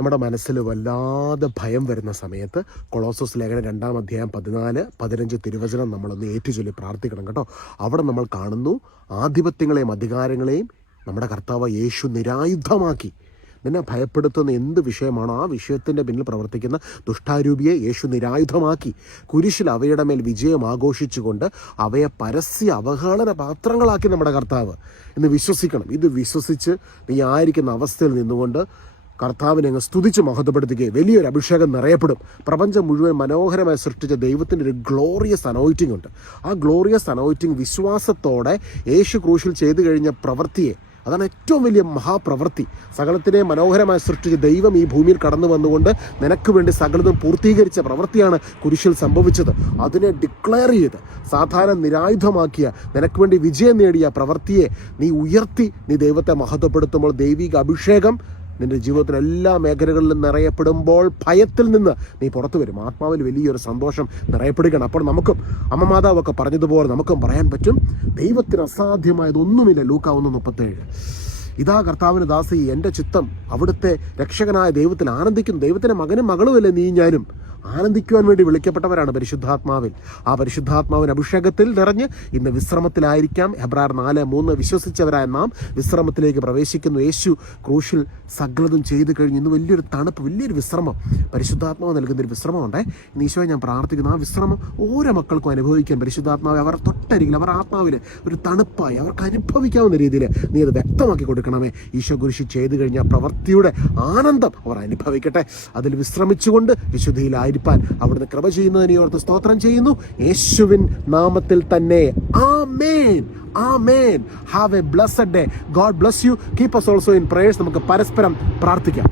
നമ്മുടെ മനസ്സിൽ വല്ലാതെ ഭയം വരുന്ന സമയത്ത് കൊളോസോസ് ലേഖനം രണ്ടാം അധ്യായം പതിനാല് പതിനഞ്ച് തിരുവചനം നമ്മളൊന്ന് ഏറ്റുചൊല്ലി പ്രാർത്ഥിക്കണം കേട്ടോ. അവിടെ നമ്മൾ കാണുന്നു ആധിപത്യങ്ങളെയും അധികാരങ്ങളെയും നമ്മുടെ കർത്താവ് യേശു നിരായുധമാക്കി. നിന്നെ ഭയപ്പെടുത്തുന്ന എന്ത് വിഷയമാണോ ആ വിഷയത്തിന്റെ പിന്നിൽ പ്രവർത്തിക്കുന്ന ദുഷ്ടാരൂപിയെ യേശു നിരായുധമാക്കി. കുരിശിൽ അവയുടെ മേൽ വിജയം ആഘോഷിച്ചുകൊണ്ട് അവയെ പരസ്യ അവഹേളന പാത്രങ്ങളാക്കി നമ്മുടെ കർത്താവ്. എന്ന് വിശ്വസിക്കണം. ഇത് വിശ്വസിച്ച് നീ ആയിരിക്കുന്ന അവസ്ഥയിൽ നിന്നുകൊണ്ട് കർത്താവിനെ അങ്ങ് സ്തുതിച്ച് മഹത്വപ്പെടുത്തുകയും വലിയൊരു അഭിഷേകം നിറയപ്പെടും. പ്രപഞ്ചം മുഴുവൻ മനോഹരമായി സൃഷ്ടിച്ച ദൈവത്തിന്റെ ഒരു ഗ്ലോറിയസ് അനോയിറ്റിംഗ് ഉണ്ട്. ആ ഗ്ലോറിയസ് അനോയിറ്റിംഗ് വിശ്വാസത്തോടെ യേശു ക്രൂശിൽ ചെയ്തു കഴിഞ്ഞ പ്രവൃത്തിയെ അതാണ് ഏറ്റവും വലിയ മഹാപ്രവൃത്തി. സകലത്തിനെ മനോഹരമായി സൃഷ്ടിച്ച ദൈവം ഈ ഭൂമിയിൽ കടന്നു വന്നുകൊണ്ട് നിനക്ക് വേണ്ടി സകലതും പൂർത്തീകരിച്ച പ്രവൃത്തിയാണ് കുരിശിൽ സംഭവിച്ചത്. അതിനെ ഡിക്ലെയർ ചെയ്ത് സാധാരണ നിരായുധമാക്കിയ നിനക്ക് വേണ്ടി വിജയം നേടിയ പ്രവൃത്തിയെ നീ ഉയർത്തി നീ ദൈവത്തെ മഹത്വപ്പെടുത്തുമ്പോൾ ദൈവിക അഭിഷേകം നിന്റെ ജീവിതത്തിൽ എല്ലാ മേഖലകളിലും നിറയപ്പെടുമ്പോൾ ഭയത്തിൽ നിന്ന് നീ പുറത്തു വരും. ആത്മാവിൽ വലിയൊരു സന്തോഷം നിറയപ്പെടുകയാണ്. അപ്പോൾ നമുക്കും അമ്മ മാതാവൊക്കെ പറഞ്ഞതുപോലെ നമുക്കും പറയാൻ പറ്റും. ദൈവത്തിന് അസാധ്യമായതൊന്നുമില്ല. ലൂക്ക ഒന്ന് മുപ്പത്തേഴ്. ഇതാ കർത്താവിന് ദാസി എന്റെ ചിത്തം അവിടുത്തെ രക്ഷകനായ ദൈവത്തിൽ ആനന്ദിക്കും. ദൈവത്തിന്റെ മകനും മകളുമല്ലേ നീ ഞാനും? ആനന്ദിക്കുവാൻ വേണ്ടി വിളിക്കപ്പെട്ടവരാണ് പരിശുദ്ധാത്മാവിൽ. ആ പരിശുദ്ധാത്മാവിൻ അഭിഷേകത്തിൽ നിറഞ്ഞ് ഇന്ന് വിശ്രമത്തിലായിരിക്കാം. ഹെബ്രാർ നാല് മൂന്ന് വിശ്വസിച്ചവരായ നാം വിശ്രമത്തിലേക്ക് പ്രവേശിക്കുന്നു. യേശു ക്രൂശിൽ സകലതും ചെയ്തു കഴിഞ്ഞ്. ഇന്ന് വലിയൊരു തണുപ്പ് വലിയൊരു വിശ്രമം. പരിശുദ്ധാത്മാവ് നൽകുന്നൊരു വിശ്രമമുണ്ട്. ഇന്ന് ഈശോയെ ഞാൻ പ്രാർത്ഥിക്കുന്നു. ആ വിശ്രമം ഓരോ മക്കൾക്കും അനുഭവിക്കാൻ പരിശുദ്ധാത്മാവ് അവർ തൊട്ടരികിൽ അവർ ആത്മാവിന് ഒരു തണുപ്പായി അവർക്ക് അനുഭവിക്കാവുന്ന രീതിയിൽ നീ അത് വ്യക്തമാക്കി കൊടുക്കണമേ. ഈശോ കുരിശി ചെയ്തു കഴിഞ്ഞ പ്രവൃത്തിയുടെ ആനന്ദം അവർ അനുഭവിക്കട്ടെ. അതിൽ വിശ്രമിച്ചുകൊണ്ട് വിശുദ്ധിയിലായിരിക്കാൻ അവിടുന്ന് കൃപ ചെയ്യുന്നതിനെ ഓർത്ത് സ്തോത്രം ചെയ്യുന്നു. യേശുവിൻ നാമത്തിൽ തന്നെ. ആമേൻ. ആമേൻ. Have a blessed day God bless you keep us also in prayers നമുക്ക് പരസ്പരം പ്രാർത്ഥിക്കാം.